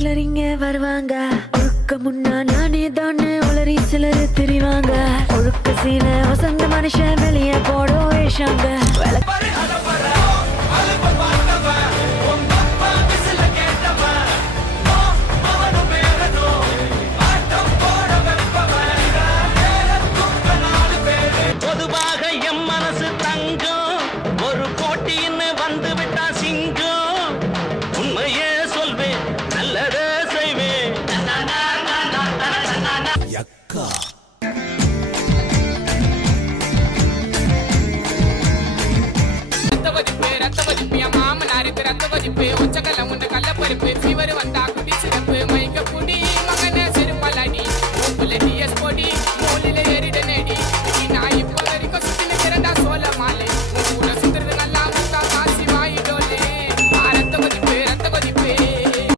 சிலர் இங்க வருவாங்க. ஒழுக்க முன்னா நானே தானே உளறி சிலர் திரிவாங்க. ஒழுக்க சீல வசந்த மனுஷன் வெளியே போட வேஷாங்க. பொதுவாக எம் மனசு தங்கம், ஒரு போட்டின்னு வந்து விட்டா சிங்கம். உண்மையே சொல்வேன், நல்லதே செய்வேன். ரத்த கொதிப்பு என் மாமனாருக்கு ரத்த கொதிப்பு. உச்சக்கல்ல உண்டு கள்ள பருப்பு ஃபீவர் வந்தா